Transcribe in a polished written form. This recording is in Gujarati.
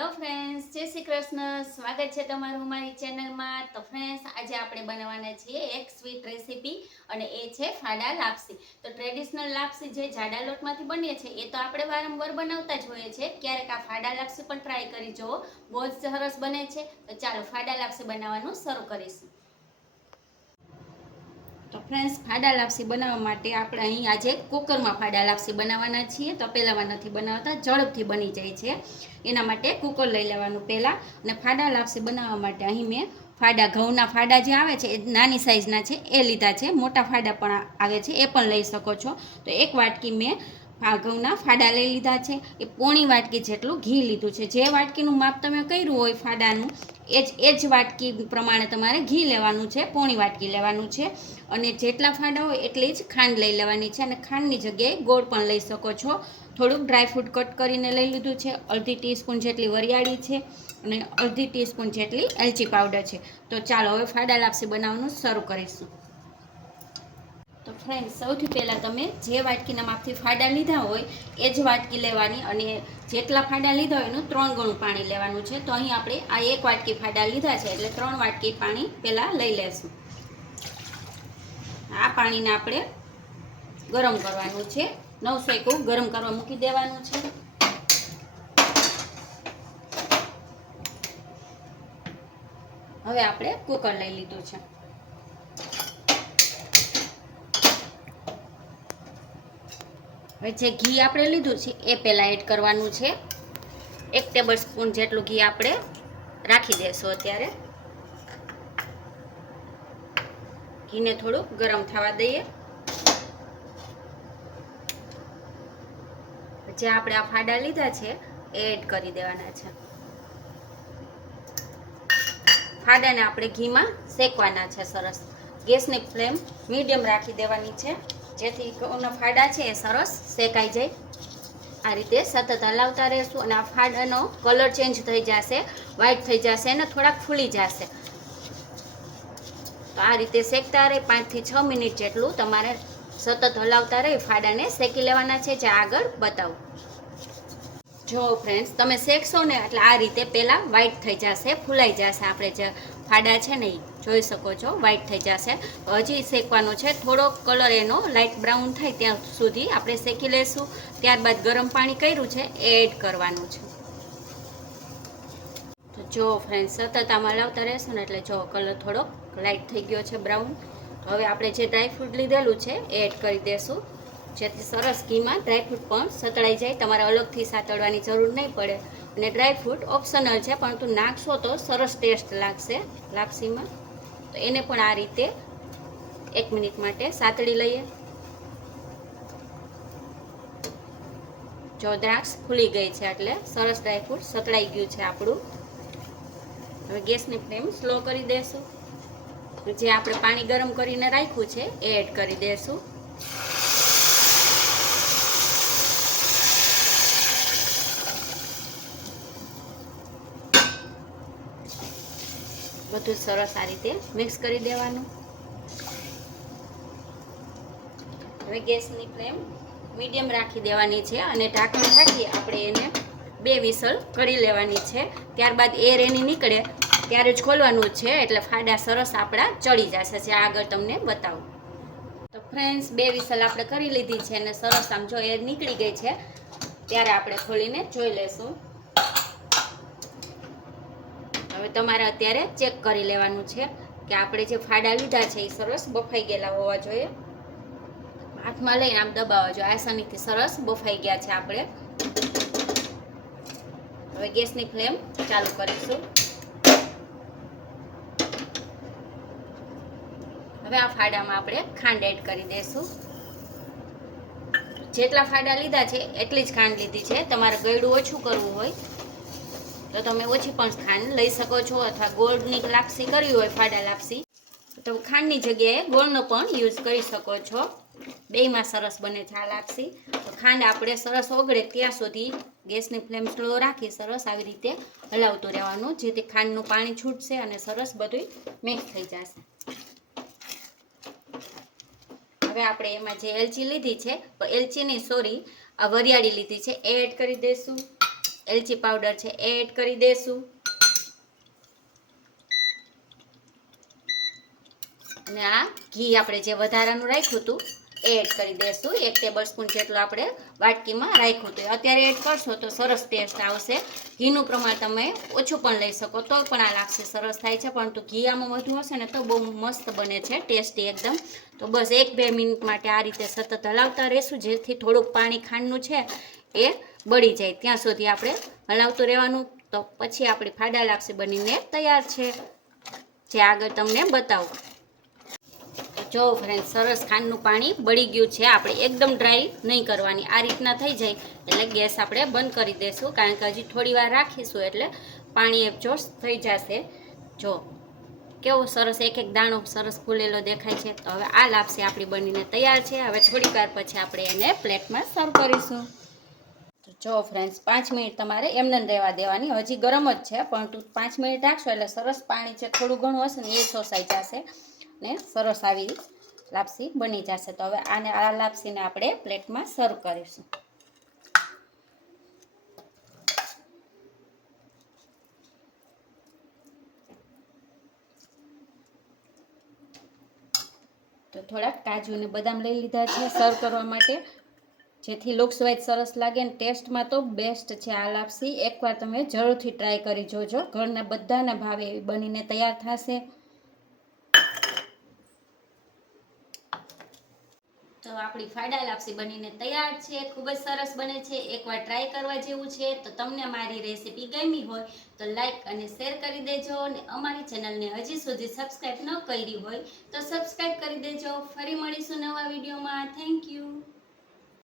હેલો ફ્રેન્ડ્સ, જય શ્રી કૃષ્ણ. સ્વાગત છે તમારું મારી ચેનલમાં. તો ફ્રેન્ડ્સ, આજે આપણે બનાવવાના છીએ એક સ્વીટ રેસીપી અને એ છે ફાડા લાપસી. તો ટ્રેડિશનલ લાપસી જે જાડા લોટમાંથી બને છે એ તો આપણે વારંવાર બનાવતા જ હોઈએ છીએ. ક્યારેક આ ફાડા લાપસી પણ ટ્રાય કરી જુઓ, બહુ જ સરસ બને છે. તો ચાલો ફાડા લાપસી બનાવવાનું શરૂ કરીશું. તો ફ્રેન્ડ્સ, ફાડા લાપસી બનાવવા માટે આપણે અહીં આજે કુકરમાં ફાડા લાપસી બનાવવાના છીએ. તપેલામાં નથી બનાવતા, ઝડપથી બની જાય છે. એના માટે કુકર લઈ લેવાનું પહેલાં. અને ફાડા લાપસી બનાવવા માટે અહીં મેં ફાડા, ઘઉંના ફાડા જે આવે છે એ નાની સાઇઝના છે એ લીધા છે. મોટા ફાડા પણ આવે છે, એ પણ લઈ શકો છો. તો એક વાટકી મેં ઘઉંના ફાડા લઈ લીધા છે. એ પોણી વાટકી જેટલું ઘી લીધું છે. જે વાટકીનું માપ તમે કર્યું હોય ફાડાનું, એ જ વાટકી પ્રમાણે તમારે ઘી લેવાનું છે. પોણી વાટકી લેવાનું છે. અને જેટલા ફાડા હોય એટલી જ ખાંડ લઈ લેવાની છે. અને ખાંડની જગ્યાએ ગોળ પણ લઈ શકો છો. થોડુંક ડ્રાયફ્રૂટ કટ કરીને લઈ લીધું છે. અડધી ટીસ્પૂન જેટલી વરિયાળી છે અને અડધી ટીસ્પૂન જેટલી એલચી પાવડર છે. તો ચાલો હવે ફાડા લાપસી બનાવવાનું શરૂ કરીશું. તો ફ્રેન્ડ, સૌથી પહેલાં તમે જે વાટકીના માપથી ફાડા લીધા હોય એ જ વાટકી લેવાની. અને જેટલા ફાડા લીધા હોય એનું 3 ગણું પાણી લેવાનું છે. તો અહીં આપણે આ એક વાટકી ફાડા લીધા છે એટલે 3 વાટકી પાણી પહેલાં લઈ લેશું. આ પાણીને આપણે ગરમ કરવાનું છે. 900 ગરમ કરવા મૂકી દેવાનું છે. હવે આપણે કુકર લઈ લીધું છે. હવે જે ઘી આપણે લીધું છે એ પહેલાં એડ કરવાનું છે. 1 ટેબલ સ્પૂન જેટલું ઘી આપણે રાખી દઈશું અત્યારે. ઘીને થોડું ગરમ થવા દઈએ. જે આપણે આ ફાડા લીધા છે એ એડ કરી દેવાના છે. ફાડાને આપણે ઘીમાં શેકવાના છે સરસ. ગેસની ફ્લેમ મીડિયમ રાખી દેવાની છે, જેથી ઘઉંના ફાડા છે એ સરસ શેકાઈ જાય. આ રીતે સતત હલાવતા રહેશું અને આ ફાડાનો કલર ચેન્જ થઈ જશે, વ્હાઈટ થઈ જશે અને થોડાક ફૂલી જશે. તો આ રીતે શેકતા રહી 5 થી 6 મિનિટ જેટલું તમારે સતત હલાવતા રહી ફાડાને શેકી લેવાના છે, જે આગળ બતાવું. જો ફ્રેન્ડ્સ, તમે શેકશો ને એટલે આ રીતે પહેલાં વ્હાઈટ થઈ જશે, ફૂલાઈ જશે. આપણે જે ફાડા છે ને એ જોઈ શકો છો, વ્હાઈટ થઈ જશે. હજી શેકવાનો છે, થોડો કલર એનો લાઇટ બ્રાઉન થાય ત્યાં સુધી આપણે શેકી લઈશું. ત્યારબાદ ગરમ પાણી કર્યું છે એ એડ કરવાનું છે. તો જો ફ્રેન્ડ્સ, સતત આમાં હલાવતા રહેશું ને એટલે જો કલર થોડો લાઇટ થઈ ગયો છે, બ્રાઉન. તો હવે આપણે જે ડ્રાયફ્રૂટ લીધેલું છે એ એડ કરી દઈશું, જેથી સરસ ઘીમાં ડ્રાયફ્રૂટ પણ સતળાઈ જાય. તમારે અલગથી સાતળવાની જરૂર નહીં પડે. અને ડ્રાયફ્રૂટ ઓપ્શનલ છે, પરંતુ નાખશો તો સરસ ટેસ્ટ લાગશે લાપસીમાં. તો એને પણ આ રીતે 1 મિનિટ માટે સાતળી લઈએ. જો દ્રાક્ષ ફૂલી ગઈ છે એટલે સરસ ડ્રાયફ્રૂટ સતળાઈ ગયું છે આપણું. હવે ગેસની ફ્લેમ સ્લો કરી દઈશું. જે આપણે પાણી ગરમ કરીને રાખ્યું છે એ એડ કરી દઈશું. બધું સરસ આ રીતે મિક્સ કરી દેવાનું. હવે ગેસની ફ્લેમ મીડિયમ રાખી દેવાની છે અને ઢાંકણ ઢાંકી આપણે એને 2 વિસલ કરી લેવાની છે. ત્યારબાદ એર એની નીકળે ત્યારે જ ખોલવાનું છે, એટલે ફાડા સરસ આપણા ચડી જશે, જે આગળ તમને બતાવું. તો ફ્રેન્ડ્સ, 2 વિસલ આપણે કરી લીધી છે અને સરસ આમ જો એર નીકળી ગઈ છે ત્યારે આપણે ખોલીને જોઈ લઈશું. હવે તમારે અત્યારે ચેક કરી લેવાનું છે કે આપણે જે ફાડા લીધા છે એ સરસ બફાઈ ગયેલા હોવા જોઈએ. હાથમાં લઈને આમ દબાવવા જોઈએ, આસાનીથી સરસ બફાઈ ગયા છે આપણે. હવે ગેસની ફ્લેમ ચાલુ કરીશું. હવે આ ફાડામાં આપણે ખાંડ એડ કરી દઈશું. જેટલા ફાડા લીધા છે એટલી જ ખાંડ લીધી છે. તમારે ગળ્યું ઓછું કરવું હોય તો તમે ઓછી પણ ખાંડ લઈ શકો છો, અથવા ગોળની લાપસી કરવી હોય ફાડા લાપસી તો ખાંડની જગ્યાએ ગોળનો પણ યુઝ કરી શકો છો. બેયમાં સરસ બને છે આ લાપસી. તો ખાંડ આપણે સરસ ઓગળે ત્યાં સુધી ગેસની ફ્લેમ સ્લો રાખી સરસ આવી રીતે હલાવતું રહેવાનું, જેથી ખાંડનું પાણી છૂટશે અને સરસ બધું મિક્સ થઈ જશે. હવે આપણે એમાં જે એલચી લીધી છે, તો એલચીની સોરી આ વરિયાળી લીધી છે એ એડ કરી દઈશું. એલચી પાવડર છે એ એડ કરી દેશું. અને આ ઘી આપણે જે વધારાનું રાખ્યું હતું એ એડ કરી દઈશું. 1 ટેબલ સ્પૂન જેટલું આપણે વાટકીમાં રાખ્યું હતું. અત્યારે એડ કરશો તો સરસ ટેસ્ટ આવશે. ઘીનું પ્રમાણ તમે ઓછું પણ લઈ શકો તો પણ આ લાપસી સરસ થાય છે, પરંતુ ઘી આમાં વધુ હશે ને તો બહુ મસ્ત બને છે, ટેસ્ટી એકદમ. તો બસ 1-2 મિનિટ માટે આ રીતે સતત હલાવતા રહેશું, જેથી થોડુંક પાણી ખાંડનું છે એ બળી જાય ત્યાં સુધી આપણે હલાવતું રહેવાનું. તો પછી આપણી ફાડા લાપસી બનીને તૈયાર છે, જે આગળ તમને બતાવું. જો ફ્રેન્ડ, સરસ ખાંડનું પાણી બળી ગયું છે. આપણે એકદમ ડ્રાય નહીં કરવાની, આ રીતના થઈ જાય એટલે ગેસ આપણે બંધ કરી દઈશું, કારણ કે હજી થોડી વાર રાખીશું એટલે પાણી એબઝોર્બ થઈ જશે. જો કેવો સરસ એક દાણો સરસ ફૂલેલો દેખાય છે. તો હવે આ લાપસી આપણી બનીને તૈયાર છે. હવે થોડીક વાર પછી આપણે એને પ્લેટમાં સર્વ કરીશું. તો જો ફ્રેન્ડ્સ, 5 મિનિટ તમારે એમને રહેવા દેવાની. હજી ગરમ જ છે, પરંતુ 5 મિનિટ રાખશો એટલે સરસ પાણી જે થોડું ઘણું હશે ને એ શોષાઈ જશે ને સરસ આવી લાપસી બની જશે. તો હવે આ લાપસીને આપણે પ્લેટમાં સર્વ કરીશું. તો થોડાક કાજુ અને બદામ લઈ લીધા છે સર્વ કરવા માટે, જેથી લુક્સ વાઇઝ સરસ લાગે. અને ટેસ્ટમાં તો બેસ્ટ છે આ લાપસી. એકવાર તમે જરૂરથી ટ્રાય કરી જોજો. ઘરના બધાના ભાવે એવી બનીને તૈયાર થશે. તો આપણી ફાડા લાપસી બનીને તૈયાર છે. ખૂબ જ સરસ બને છે. એકવાર ટ્રાય કરવા જેવું છે. તો તમને મારી રેસીપી ગમી હોય તો લાઈક અને શેર કરી દેજો. અને અમારી ચેનલને હજી સુધી સબસ્ક્રાઈબ ન કરી હોય તો સબસ્ક્રાઈબ કરી દેજો. ફરી મળીશું નવા વિડીયોમાં. Thank you.